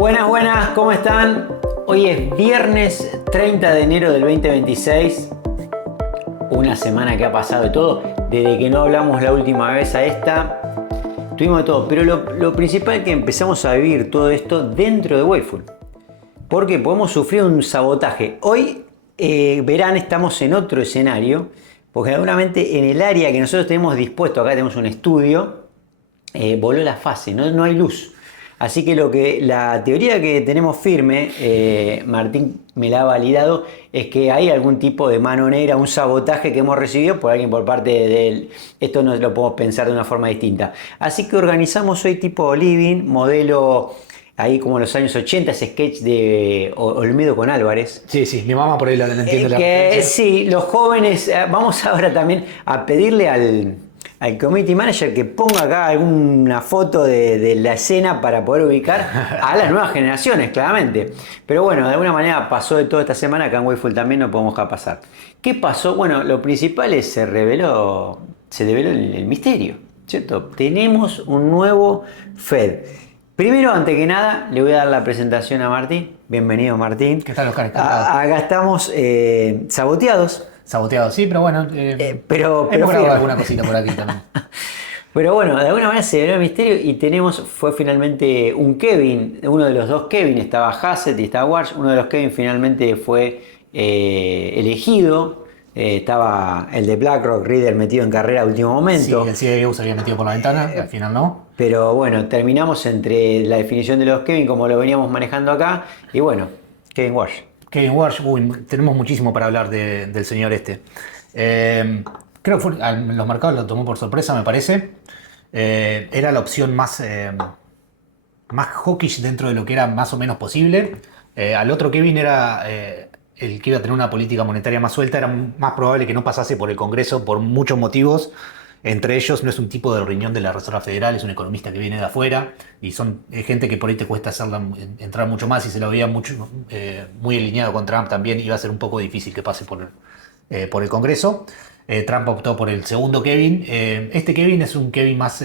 Buenas, buenas, ¿cómo están? Hoy es viernes 30 de enero del 2026. Una semana que ha pasado de todo. Desde que no hablamos la última vez a esta, tuvimos de todo. Pero lo principal es que empezamos a vivir todo esto dentro de Wakeful. Porque podemos sufrir un sabotaje. Hoy, verán, estamos en otro escenario. Porque seguramente en el área que nosotros tenemos dispuesto, acá tenemos un estudio, voló la fase, no hay luz. Así que la teoría que tenemos firme, Martín me la ha validado, es que hay algún tipo de mano negra, un sabotaje que hemos recibido por alguien por parte de él. Esto no lo podemos pensar de una forma distinta. Así que organizamos hoy tipo living, modelo ahí como en los años 80, ese sketch de Olmedo con Álvarez. Sí, mi mamá por ahí la entiende la referencia. Sí, los jóvenes, vamos ahora también a pedirle al community manager que ponga acá alguna foto de la escena para poder ubicar a las nuevas generaciones, claramente. Pero bueno, de alguna manera pasó de toda esta semana, acá en Wakeful también no podemos dejar pasar. ¿Qué pasó? Bueno, lo principal es se develó el misterio, ¿cierto? Tenemos un nuevo Fed. Primero, antes que nada, le voy a dar la presentación a Martín. Bienvenido, Martín. ¿Qué tal, Oscar? Acá estamos saboteados. Saboteado, sí, pero bueno. Pero hemos grabado alguna cosita por aquí también. Pero bueno, de alguna manera se dio el misterio y fue finalmente un Kevin, uno de los dos Kevin, estaba Hassett y estaba Walsh, uno de los Kevin finalmente fue elegido, estaba el de BlackRock, Reader metido en carrera a último momento. Sí, el CIO se había metido por la ventana, al final no. Pero bueno, terminamos entre la definición de los Kevin como lo veníamos manejando acá y bueno, Kevin Walsh. Kevin Walsh, tenemos muchísimo para hablar del señor este. Creo que los mercados lo tomó por sorpresa, me parece. Era la opción más hawkish dentro de lo que era más o menos posible. Al otro Kevin era el que iba a tener una política monetaria más suelta. Era más probable que no pasase por el Congreso por muchos motivos. Entre ellos, no es un tipo de riñón de la Reserva Federal, es un economista que viene de afuera y es gente que por ahí te cuesta entrar mucho más y se lo veía muy alineado con Trump también. Iba a ser un poco difícil que pase por el Congreso. Trump optó por el segundo Kevin. Este Kevin es un Kevin más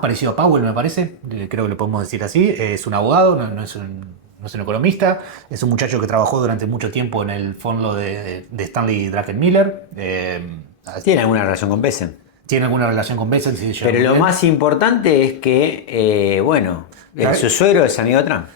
parecido a Powell, me parece. Creo que lo podemos decir así. Es un abogado, no es un economista. Es un muchacho que trabajó durante mucho tiempo en el fondo de Stanley Druckenmiller. ¿Tiene alguna relación con Bessel? Tiene alguna relación con Bessel, sí. Pero lo más importante es que, su suegro es amigo de Trump.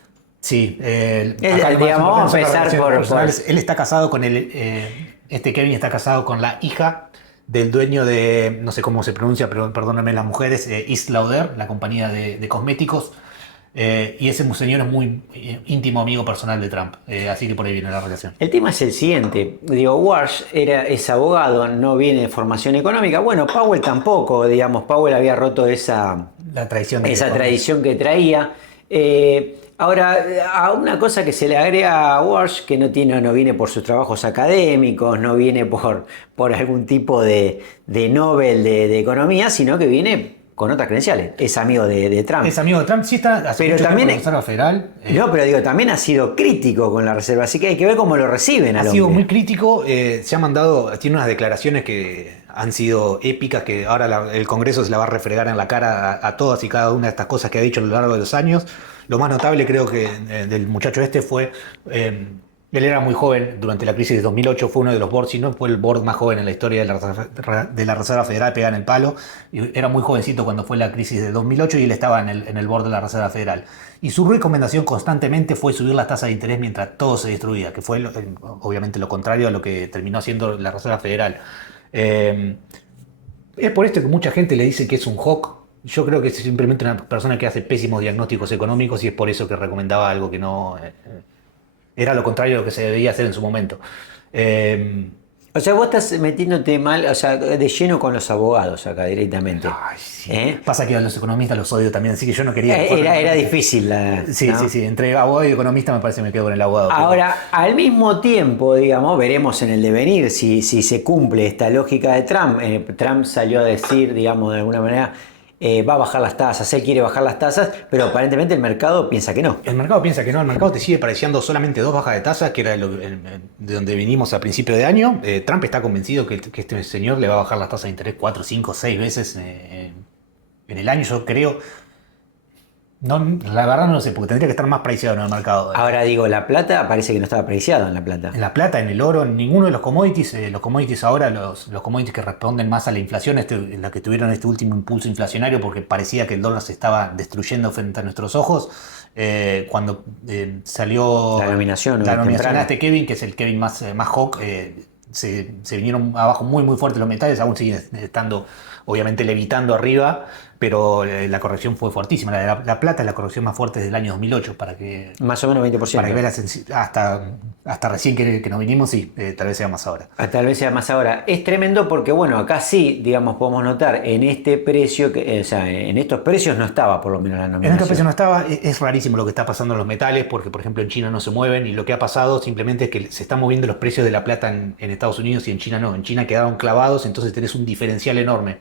Sí. Vamos a empezar por... Él está casado con este Kevin está casado con la hija del dueño de, no sé cómo se pronuncia, pero perdónenme las mujeres, Estée Lauder, la compañía de cosméticos. Y ese señor es muy íntimo amigo personal de Trump, así que por ahí viene la relación. El tema es el siguiente, Walsh es abogado, no viene de formación económica, bueno, Powell tampoco, Powell había roto esa tradición que traía. Ahora, a una cosa que se le agrega a Walsh, que no viene por sus trabajos académicos, no viene por algún tipo de Nobel de economía, sino que viene con otras credenciales. Es amigo de Trump. Es amigo de Trump, sí está hace pero mucho también tiempo en la Reserva Federal. No, pero también ha sido crítico con la Reserva, así que hay que ver cómo lo reciben al hombre. Ha sido muy crítico, se ha mandado, tiene unas declaraciones que han sido épicas, que ahora el Congreso se la va a refregar en la cara a todas y cada una de estas cosas que ha dicho a lo largo de los años. Lo más notable creo que del muchacho este fue... Él era muy joven durante la crisis de 2008, fue uno de los boards, si no fue el board más joven en la historia de la Reserva Federal, pegada en el palo. Y era muy jovencito cuando fue la crisis de 2008 y él estaba en el board de la Reserva Federal. Y su recomendación constantemente fue subir las tasas de interés mientras todo se destruía, que fue obviamente lo contrario a lo que terminó haciendo la Reserva Federal. Es por esto que mucha gente le dice que es un hawk. Yo creo que es simplemente una persona que hace pésimos diagnósticos económicos y es por eso que recomendaba algo que no... Era lo contrario de lo que se debía hacer en su momento. O sea, vos estás metiéndote mal, de lleno con los abogados acá directamente. Ay, sí. Pasa que a los economistas los odio también, así que yo no quería... Era difícil. Sí, ¿no? sí. Entre abogado y economista me parece que me quedo con el abogado. Ahora, al mismo tiempo, veremos en el devenir si se cumple esta lógica de Trump. Trump salió a decir, de alguna manera... va a bajar las tasas, él quiere bajar las tasas, pero aparentemente el mercado piensa que no. El mercado piensa que no, el mercado te sigue pareciendo solamente 2 bajas de tasas, que era de donde vinimos a principio de año. Trump está convencido que este señor le va a bajar las tasas de interés 4, 5, 6 veces en el año. Yo creo, No, la verdad no lo sé, porque tendría que estar más preciado en el mercado. Ahora digo, la plata parece que no estaba preciado en la plata. En la plata, en el oro, en ninguno de los commodities ahora, los commodities que responden más a la inflación, en la que tuvieron este último impulso inflacionario, porque parecía que el dólar se estaba destruyendo frente a nuestros ojos, cuando salió La nominación, la nominación temprana. a este Kevin, que es el Kevin más hawk, se vinieron abajo muy muy fuerte los metales, aún siguen estando obviamente levitando arriba, pero la corrección fue fuertísima. La plata es la corrección más fuerte desde el año 2008, Más o menos 20%. para que veas, hasta recién que nos vinimos, sí, tal vez sea más ahora. Tal vez sea más ahora. Es tremendo porque, bueno, acá sí, digamos, podemos notar en este precio, o sea, en estos precios no estaba por lo menos la En nominación. esta ocasión no estaba, es rarísimo lo que está pasando en los metales, porque por ejemplo en China no se mueven y lo que ha pasado simplemente es que se están moviendo los precios de la plata en Estados Unidos y en China no. En China quedaron clavados, entonces tenés un diferencial enorme.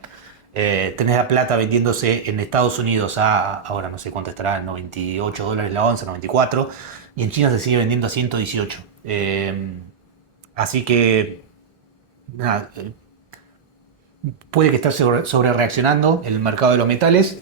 Tenés la plata vendiéndose en Estados Unidos ahora no sé cuánto estará, $98 la onza, 94, y en China se sigue vendiendo a 118. Así que, nada, puede que esté sobre reaccionando el mercado de los metales,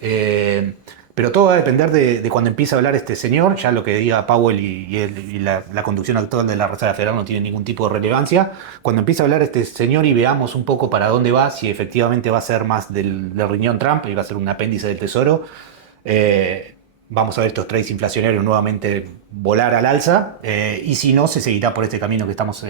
pero todo va a depender de cuando empiece a hablar este señor. Ya lo que diga Powell y la conducción actual de la Reserva Federal no tiene ningún tipo de relevancia. Cuando empiece a hablar este señor y veamos un poco para dónde va, si efectivamente va a ser más del riñón Trump y va a ser un apéndice del Tesoro, vamos a ver estos trades inflacionarios nuevamente volar al alza, y si no, se seguirá por este camino que estamos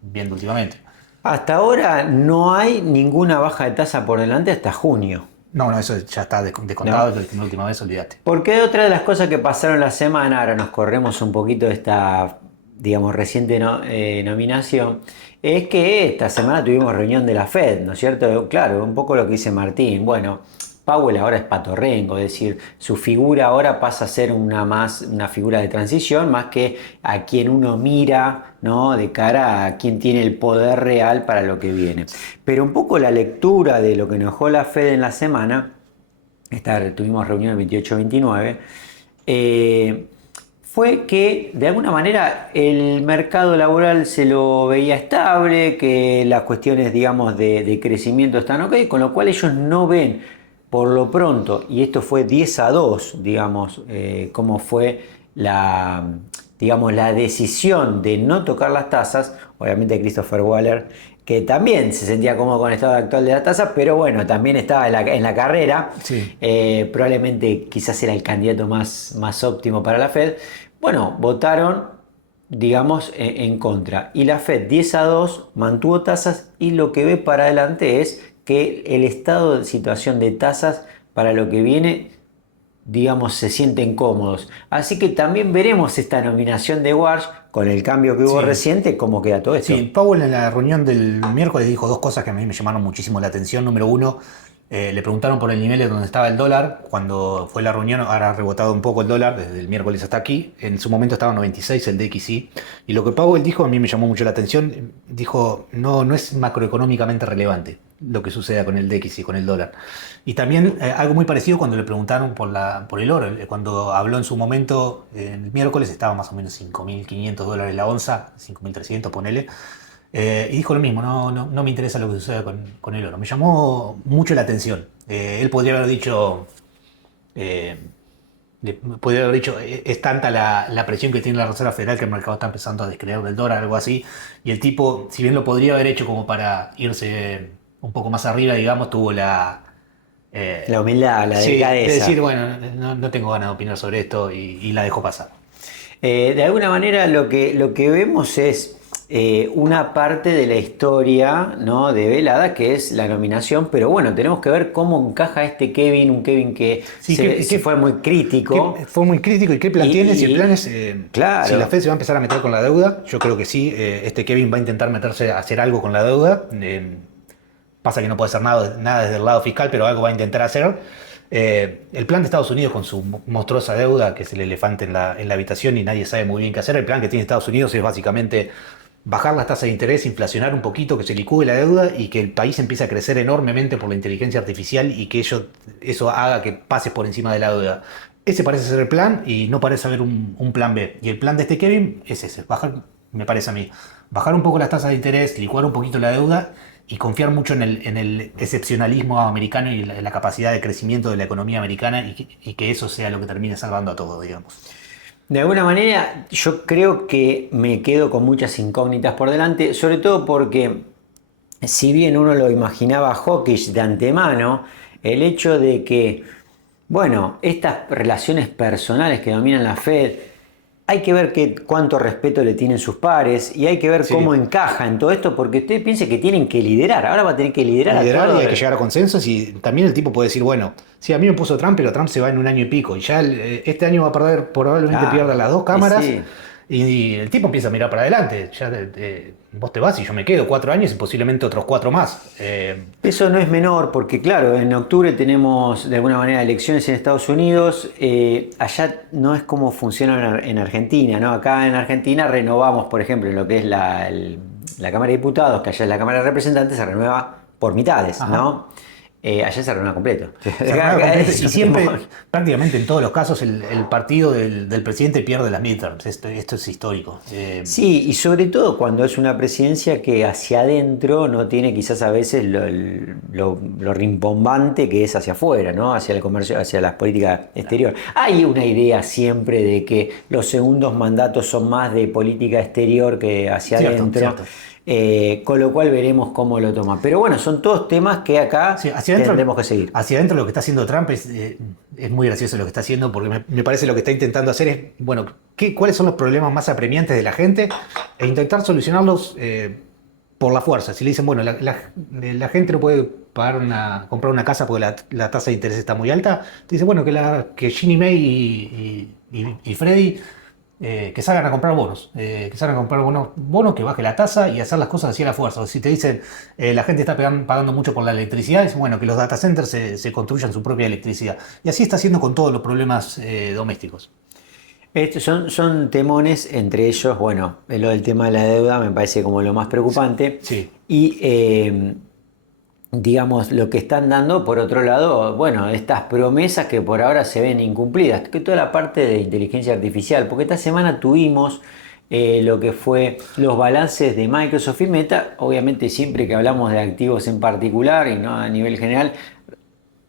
viendo últimamente. Hasta ahora no hay ninguna baja de tasa por delante hasta junio. No, eso ya está descontado, la última vez, olvídate. Porque otra de las cosas que pasaron la semana, ahora nos corremos un poquito de esta, digamos, reciente nominación, es que esta semana tuvimos reunión de la Fed, ¿no es cierto? Claro, un poco lo que dice Martín. Bueno, Powell ahora es patorrengo, es decir, su figura ahora pasa a ser una figura de transición, más que a quien uno mira, ¿no? De cara a quien tiene el poder real para lo que viene. Pero un poco la lectura de lo que nos dejó la Fed en la semana, tuvimos reunión el 28-29, fue que de alguna manera el mercado laboral se lo veía estable, que las cuestiones, digamos, de crecimiento están ok, con lo cual ellos no ven por lo pronto, y esto fue 10-2, digamos, cómo fue digamos, la decisión de no tocar las tasas. Obviamente Christopher Waller, que también se sentía cómodo con el estado actual de la tasa, pero bueno, también estaba en la carrera. Sí. Probablemente quizás era el candidato más óptimo para la Fed. Bueno, votaron, digamos, en contra. Y la Fed 10-2 mantuvo tasas, y lo que ve para adelante es que el estado de situación de tasas para lo que viene, digamos, se sienten cómodos. Así que también veremos esta nominación de Warsh con el cambio que hubo reciente, cómo queda todo esto. Sí, Powell en la reunión del miércoles dijo dos cosas que a mí me llamaron muchísimo la atención. Número uno, le preguntaron por el nivel de donde estaba el dólar. Cuando fue la reunión, ahora ha rebotado un poco el dólar desde el miércoles hasta aquí. En su momento estaba 96 el DXY. Y lo que Powell dijo a mí me llamó mucho la atención. Dijo, no es macroeconómicamente relevante lo que suceda con el DXY, con el dólar. Y también algo muy parecido cuando le preguntaron por el oro. Cuando habló en su momento, el miércoles estaba más o menos $5.500 la onza, 5.300 ponele. Y dijo lo mismo, no me interesa lo que suceda con el oro. Me llamó mucho la atención. Él podría haber dicho, es tanta la presión que tiene la Reserva Federal que el mercado está empezando a descreer del dólar, algo así. Y el tipo, si bien lo podría haber hecho como para irse un poco más arriba, digamos, tuvo la humildad, la delicadeza. De decir, bueno, no tengo ganas de opinar sobre esto, y la dejó pasar. De alguna manera lo que vemos es una parte de la historia, ¿no?, de velada, que es la nominación, pero bueno, tenemos que ver cómo encaja este Kevin, un Kevin que fue muy crítico. Fue muy crítico. ¿Y qué plan tiene? Si el plan es, claro, si la Fed se va a empezar a meter con la deuda, yo creo que sí, este Kevin va a intentar meterse a hacer algo con la deuda. Pasa que no puede hacer nada desde el lado fiscal, pero algo va a intentar hacer. El plan de Estados Unidos con su monstruosa deuda, que es el elefante en la habitación y nadie sabe muy bien qué hacer. El plan que tiene Estados Unidos es básicamente bajar las tasas de interés, inflacionar un poquito, que se licúe la deuda y que el país empiece a crecer enormemente por la inteligencia artificial, y que eso haga que pases por encima de la deuda. Ese parece ser el plan, y no parece haber un plan B. Y el plan de este Kevin es ese, bajar, me parece a mí, bajar un poco las tasas de interés, licuar un poquito la deuda y confiar mucho en el excepcionalismo americano y la capacidad de crecimiento de la economía americana y que eso sea lo que termine salvando a todo, digamos. De alguna manera, yo creo que me quedo con muchas incógnitas por delante, sobre todo porque, si bien uno lo imaginaba hawkish de antemano, el hecho de que, bueno, estas relaciones personales que dominan la Fed, hay que ver cuánto respeto le tienen sus pares y hay que ver cómo encaja en todo esto, porque usted piense que tienen que liderar, ahora va a tener que liderar a todo. Y hay que llegar a consensos y también el tipo puede decir, bueno, sí, a mí me puso Trump, pero Trump se va en un año y pico y ya este año va a perder, probablemente pierda las dos cámaras sí. y el tipo empieza a mirar para adelante, ya vos te vas y yo me quedo 4 años y posiblemente otros 4 más. Eso no es menor porque, claro, en octubre tenemos de alguna manera elecciones en Estados Unidos. Allá no es como funciona en Argentina, ¿no? Acá en Argentina renovamos, por ejemplo, en lo que es la Cámara de Diputados, que allá es la Cámara de Representantes, se renueva por mitades, ¿no? Allá se renueva completo. Y siempre, prácticamente en todos los casos, el partido del presidente pierde las midterms. Esto es histórico. Sí, y sobre todo cuando es una presidencia que hacia adentro no tiene quizás a veces lo rimbombante que es hacia afuera, ¿no? Hacia el comercio, hacia las políticas exteriores. Hay una idea siempre de que los segundos mandatos son más de política exterior que hacia adentro. Cierto. Con lo cual veremos cómo lo toma. Pero bueno, son todos temas que acá tendremos que seguir. Hacia adentro lo que está haciendo Trump es muy gracioso lo que está haciendo, porque me parece lo que está intentando hacer es, bueno, ¿cuáles son los problemas más apremiantes de la gente? E intentar solucionarlos por la fuerza. Si le dicen, bueno, la gente no puede comprar una casa porque la tasa de interés está muy alta, te dice, bueno, que Ginny Mae y Freddy... que salgan a comprar bonos, bonos que baje la tasa y hacer las cosas así a la fuerza. O si te dicen la gente está pagando mucho por la electricidad, es bueno que los data centers se construyan su propia electricidad. Y así está haciendo con todos los problemas domésticos. Son temones, entre ellos, bueno, lo del tema de la deuda me parece como lo más preocupante. Sí. Y digamos, lo que están dando, por otro lado, bueno, estas promesas que por ahora se ven incumplidas, que toda la parte de inteligencia artificial, porque esta semana tuvimos lo que fue los balances de Microsoft y Meta. Obviamente siempre que hablamos de activos en particular y no a nivel general,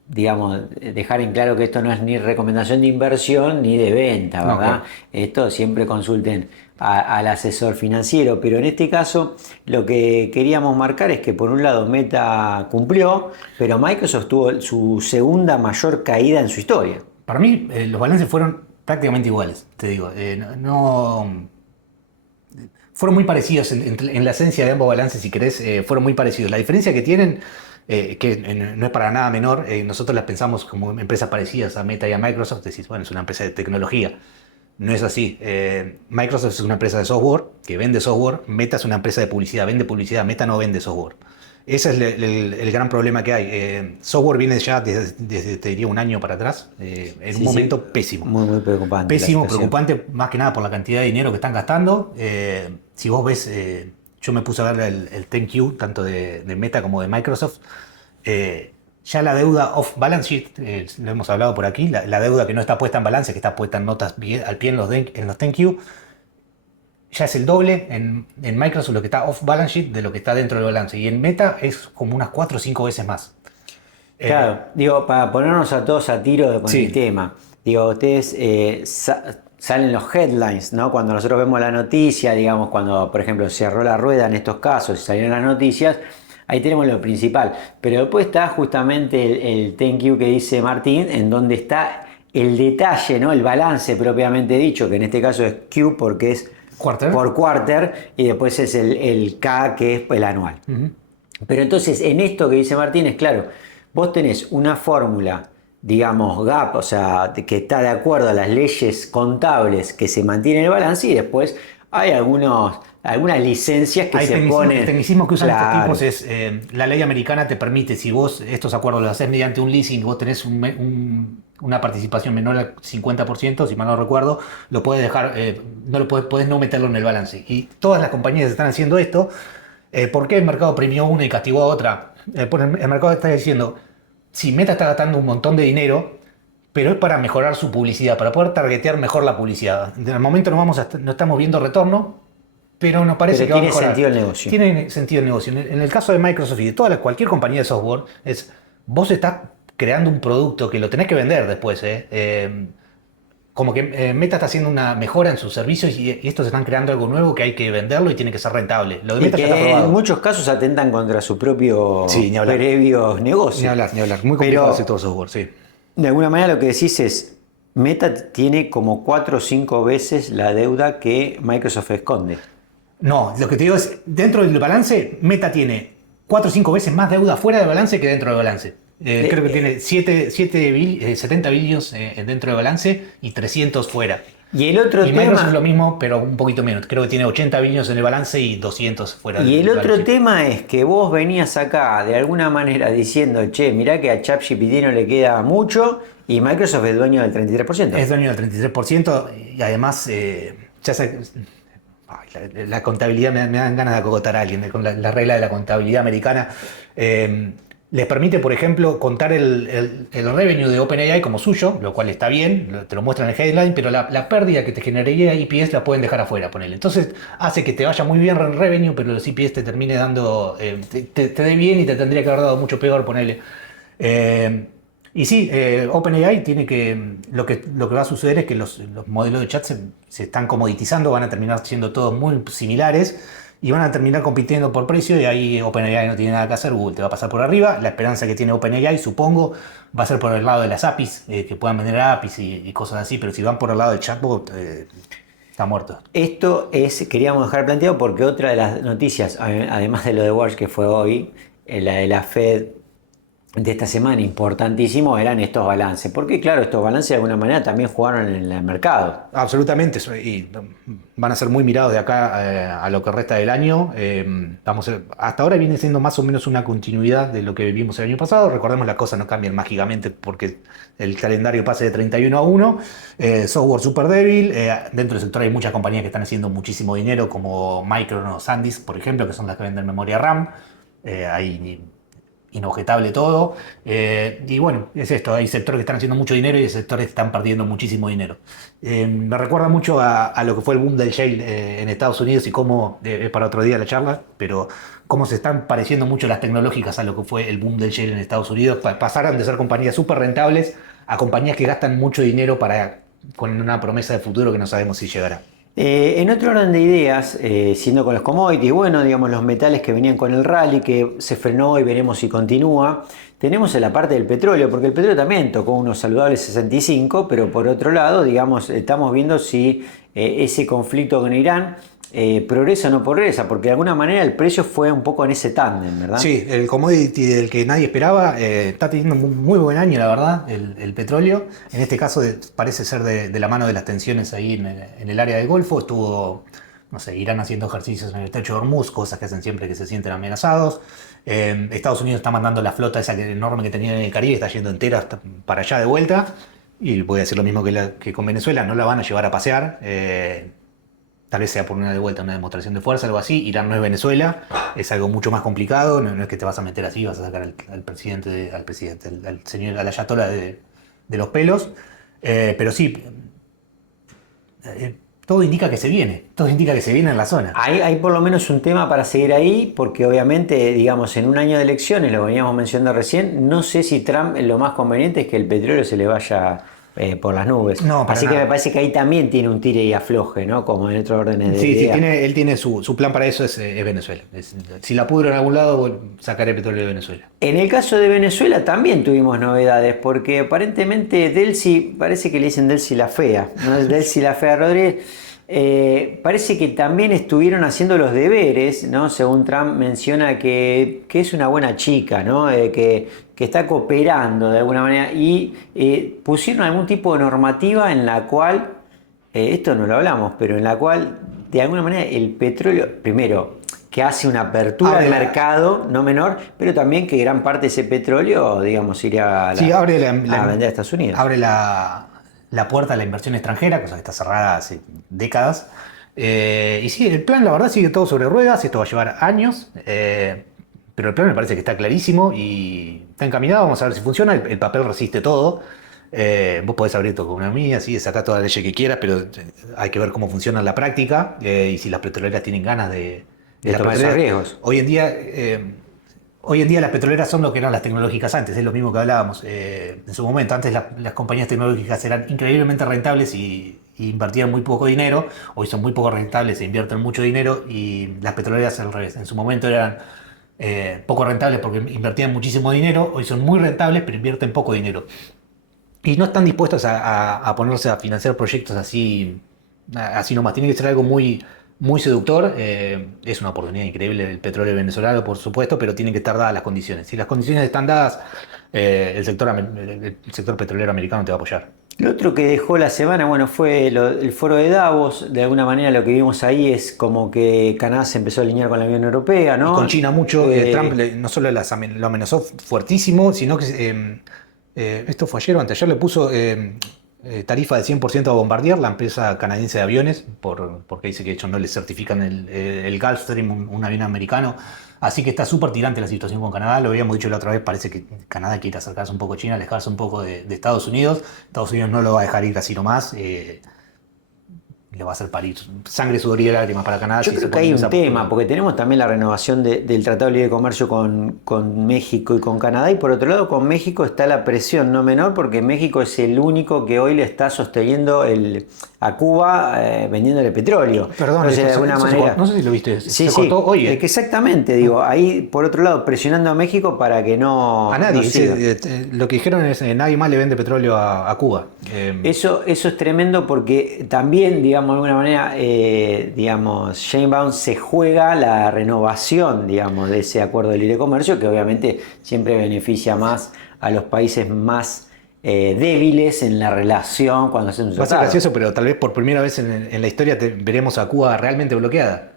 digamos, dejar en claro que esto no es ni recomendación de inversión ni de venta, ¿verdad? No, claro. Esto siempre consulten al asesor financiero, pero en este caso lo que queríamos marcar es que por un lado Meta cumplió, pero Microsoft tuvo su segunda mayor caída en su historia. Para mí los balances fueron prácticamente iguales, te digo, fueron muy parecidos en la esencia de ambos balances, si querés, fueron muy parecidos. La diferencia que tienen, que no es para nada menor, nosotros las pensamos como empresas parecidas a Meta y a Microsoft, decís, bueno, es una empresa de tecnología. No es así. Microsoft es una empresa de software que vende software. Meta es una empresa de publicidad, vende publicidad. Meta no vende software. Ese es el gran problema que hay. Software viene ya desde, te diría, un año para atrás, en un momento pésimo. Muy preocupante. Pésimo, preocupante, más que nada por la cantidad de dinero que están gastando. Si vos ves, yo me puse a ver el 10Q, tanto de Meta como de Microsoft. Ya la deuda off balance sheet, lo hemos hablado por aquí, la deuda que no está puesta en balance, que está puesta en notas al pie en los 10Q, ya es el doble en Microsoft lo que está off balance sheet de lo que está dentro del balance. Y en Meta es como unas 4 o 5 veces más. Claro, digo, para ponernos a todos a tiro con el tema, digo, ustedes salen los headlines, ¿no? Cuando nosotros vemos la noticia, digamos, cuando por ejemplo cerró la rueda en estos casos y salieron las noticias, ahí tenemos lo principal, pero después está justamente el thank you que dice Martín, en donde está el detalle, ¿no? El balance propiamente dicho, que en este caso es Q porque es por quarter, y después es el K que es el anual. Uh-huh. Pero entonces en esto que dice Martín es claro, vos tenés una fórmula, digamos GAAP, o sea, que está de acuerdo a las leyes contables que se mantiene el balance, y después hay algunas licencias que se ponen. El tecnicismo que usan estos tipos es, la ley americana te permite, si vos estos acuerdos los haces mediante un leasing, vos tenés una participación menor al 50%, si mal no recuerdo, lo puedes dejar, podés no meterlo en el balance. Y todas las compañías están haciendo esto. ¿Por qué el mercado premió una y castigó a otra? El mercado está diciendo, sí, Meta está gastando un montón de dinero, pero es para mejorar su publicidad, para poder targetear mejor la publicidad. En el momento no estamos viendo retorno, pero nos parece que va a tiene mejorar. sentido el negocio. Tiene sentido el negocio. En el caso de Microsoft y de cualquier compañía de software, vos estás creando un producto que lo tenés que vender después. Como que Meta está haciendo una mejora en sus servicios y estos están creando algo nuevo que hay que venderlo y tiene que ser rentable. Lo de Y Meta ya está que probado. en muchos casos atentan contra su propio Sí, ni hablar. previo negocio. Ni hablar. Muy complicado el sector software, sí. De alguna manera lo que decís es, Meta tiene como 4 o 5 veces la deuda que Microsoft esconde. No, lo que te digo es, dentro del balance, Meta tiene 4 o 5 veces más deuda fuera del balance que dentro del balance. Creo que tiene 70 billions dentro del balance y 300 fuera. Y el otro Y Microsoft tema... lo mismo, pero un poquito menos. Creo que tiene 80 billions en el balance y 200 fuera Y del el otro balance. tema es que vos venías acá de alguna manera diciendo, che, mirá que a ChatGPT no le queda mucho y Microsoft es dueño del 33%. Es dueño del 33% y además ya sé, la contabilidad me dan ganas de acogotar a alguien con la regla de la contabilidad americana. Les permite, por ejemplo, contar el revenue de OpenAI como suyo, lo cual está bien, te lo muestran en el headline, pero la pérdida que te generaría EPS la pueden dejar afuera, ponele. Entonces hace que te vaya muy bien en revenue, pero los EPS te termine dando, te dé bien y te tendría que haber dado mucho peor, ponele. Y sí, OpenAI tiene lo que va a suceder es que los modelos de chat se están comoditizando, van a terminar siendo todos muy similares y van a terminar compitiendo por precio y ahí OpenAI no tiene nada que hacer, Google te va a pasar por arriba. La esperanza que tiene OpenAI, supongo, va a ser por el lado de las APIs, que puedan vender APIs y cosas así, pero si van por el lado del chatbot, está muerto. Esto queríamos dejar planteado porque otra de las noticias, además de lo de Watch que fue hoy, la de la Fed de esta semana, importantísimo, eran estos balances. Porque claro, estos balances de alguna manera también jugaron en el mercado. Absolutamente, y van a ser muy mirados de acá a lo que resta del año. Hasta ahora viene siendo más o menos una continuidad de lo que vivimos el año pasado. Recordemos, las cosas no cambian mágicamente porque el calendario pasa de 31-1. Software súper débil. Dentro del sector hay muchas compañías que están haciendo muchísimo dinero, como Micron o SanDisk, por ejemplo, que son las que venden memoria RAM. Hay inobjetable todo. Y bueno, es esto, hay sectores que están haciendo mucho dinero y hay sectores que están perdiendo muchísimo dinero. Me recuerda mucho a lo que fue el boom del shale en Estados Unidos y cómo, es para otro día la charla, pero cómo se están pareciendo mucho las tecnológicas a lo que fue el boom del shale en Estados Unidos. Pasaron de ser compañías súper rentables a compañías que gastan mucho dinero con una promesa de futuro que no sabemos si llegará. En otro orden de ideas, siendo con los commodities, bueno, digamos los metales que venían con el rally, que se frenó y veremos si continúa, tenemos en la parte del petróleo, porque el petróleo también tocó unos saludables 65, pero por otro lado, digamos, estamos viendo si ese conflicto con Irán progresa o no progresa, porque de alguna manera el precio fue un poco en ese tándem, ¿verdad? Sí, el commodity del que nadie esperaba está teniendo un muy buen año, la verdad, el petróleo. En este caso parece ser de la mano de las tensiones ahí en el área del Golfo. Estuvo, no sé, Irán haciendo ejercicios en el estrecho de Hormuz, cosas que hacen siempre que se sienten amenazados. Estados Unidos está mandando la flota esa enorme que tenía en el Caribe, está yendo entera hasta para allá de vuelta. Y voy a decir lo mismo que con Venezuela, no la van a llevar a pasear. Tal vez sea por una demostración de fuerza, algo así. Irán no es Venezuela, es algo mucho más complicado. No es que te vas a meter así, vas a sacar al señor, al ayatollah de los pelos. Pero sí, todo indica que se viene. Todo indica que se viene en la zona. Hay por lo menos un tema para seguir ahí, porque obviamente, digamos, en un año de elecciones, lo veníamos mencionando recién, no sé si Trump lo más conveniente es que el petróleo se le vaya por las nubes. No, para así nada. que me parece que ahí también tiene un tire y afloje, ¿no? Como en otros órdenes de Sí, idea. él tiene su plan para eso, es Venezuela. Si la pudro en algún lado, sacaré petróleo de Venezuela. En el caso de Venezuela también tuvimos novedades, porque aparentemente Delcy, parece que le dicen Delcy la Fea, ¿no? Delcy la Fea Rodríguez, parece que también estuvieron haciendo los deberes, ¿no? Según Trump menciona que es una buena chica, ¿no? Que está cooperando de alguna manera y pusieron algún tipo de normativa en la cual, esto no lo hablamos, pero en la cual de alguna manera el petróleo, primero, que hace una apertura al mercado no menor, pero también que gran parte de ese petróleo, digamos, iría a vender a Estados Unidos. Abre la puerta a la inversión extranjera, cosa que está cerrada hace décadas. Y sí, el plan, la verdad, sigue todo sobre ruedas. Esto va a llevar años, pero el plan me parece que está clarísimo y está encaminado. Vamos a ver si funciona. El papel resiste todo. Vos podés abrir tu economía, sí, sacar toda la ley que quieras, pero hay que ver cómo funciona en la práctica y si las petroleras tienen ganas De tomar esos riesgos. Hoy en día las petroleras son lo que eran las tecnológicas antes, es lo mismo que hablábamos. En su momento, antes las compañías tecnológicas eran increíblemente rentables y invertían muy poco dinero. Hoy son muy poco rentables e invierten mucho dinero, y las petroleras al revés. En su momento eran poco rentables porque invertían muchísimo dinero, hoy son muy rentables pero invierten poco dinero. Y no están dispuestos a ponerse a financiar proyectos así nomás. Tiene que ser algo muy seductor. Es una oportunidad increíble el petróleo venezolano, por supuesto, pero tienen que estar dadas las condiciones. Si las condiciones están dadas, el sector petrolero americano te va a apoyar. Lo otro que dejó la semana, bueno, fue el foro de Davos. De alguna manera lo que vimos ahí es como que Canadá se empezó a alinear con la Unión Europea, ¿no? Y con China mucho. Trump no solo lo amenazó fuertísimo, sino que esto fue ayer o anteayer, le puso tarifa de 100% a Bombardier, la empresa canadiense de aviones, porque dice que ellos no les certifican el Gulfstream, un avión americano. Así que está súper tirante la situación con Canadá. Lo habíamos dicho la otra vez, parece que Canadá quiere acercarse un poco a China, alejarse un poco de Estados Unidos. Estados Unidos no lo va a dejar ir así nomás. Le va a hacer parir sangre, sudor y lágrimas para Canadá. Yo creo que hay un tema, porque tenemos también la renovación del Tratado de Libre Comercio con México y con Canadá, y por otro lado con México está la presión no menor, porque México es el único que hoy le está sosteniendo a Cuba vendiéndole petróleo. Perdón, entonces, de alguna manera. No sé si lo viste, sí, se cortó hoy. Que exactamente, digo, ahí por otro lado presionando a México para que no. A nadie. No lo que dijeron es nadie más le vende petróleo a Cuba. Eso es tremendo, porque también, digamos, de alguna manera, digamos, Sheinbaum se juega la renovación, digamos, de ese acuerdo de libre comercio, que obviamente siempre beneficia más a los países más débiles en la relación cuando hacen un tratado. Va a ser gracioso, pero tal vez por primera vez en la historia veremos a Cuba realmente bloqueada.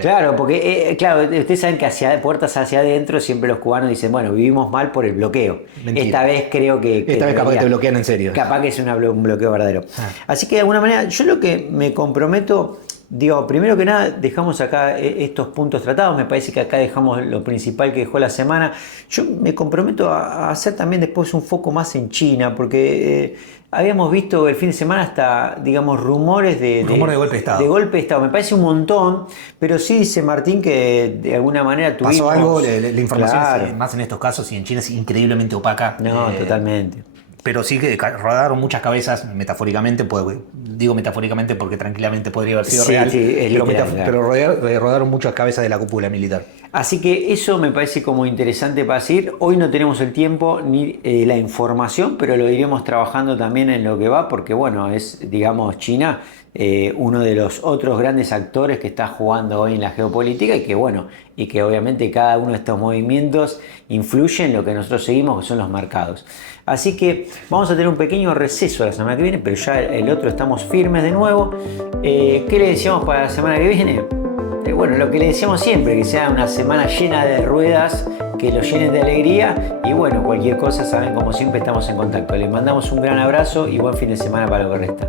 Claro, porque claro, ustedes saben que puertas hacia adentro siempre los cubanos dicen, bueno, vivimos mal por el bloqueo. Mentira. Esta vez creo que Esta vez capaz que te bloquean en serio. Capaz que es un bloqueo verdadero. Así que de alguna manera, yo lo que me comprometo, digo, primero que nada, dejamos acá estos puntos tratados. Me parece que acá dejamos lo principal que dejó la semana. Yo me comprometo a hacer también después un foco más en China, porque habíamos visto el fin de semana hasta, digamos, rumores de golpe de Estado. De golpe de Estado. Me parece un montón, pero sí dice Martín que de alguna manera tuvimos. Pasó algo, la información, claro, más en estos casos y en China, es increíblemente opaca. No, totalmente. Pero sí que rodaron muchas cabezas, metafóricamente, digo metafóricamente porque tranquilamente podría haber sido real, sí, es literal, pero rodaron muchas cabezas de la cúpula militar. Así que eso me parece como interesante para decir. Hoy no tenemos el tiempo ni la información, pero lo iremos trabajando también en lo que va, porque bueno, es, digamos, China uno de los otros grandes actores que está jugando hoy en la geopolítica, y que bueno, y que obviamente cada uno de estos movimientos influye en lo que nosotros seguimos, que son los mercados. Así que vamos a tener un pequeño receso la semana que viene, pero ya el otro estamos firmes de nuevo. ¿Qué le decíamos para la semana que viene? Bueno, lo que le decíamos siempre, que sea una semana llena de ruedas, que lo llenen de alegría, y bueno, cualquier cosa, saben, como siempre estamos en contacto. Les mandamos un gran abrazo y buen fin de semana para lo que resta.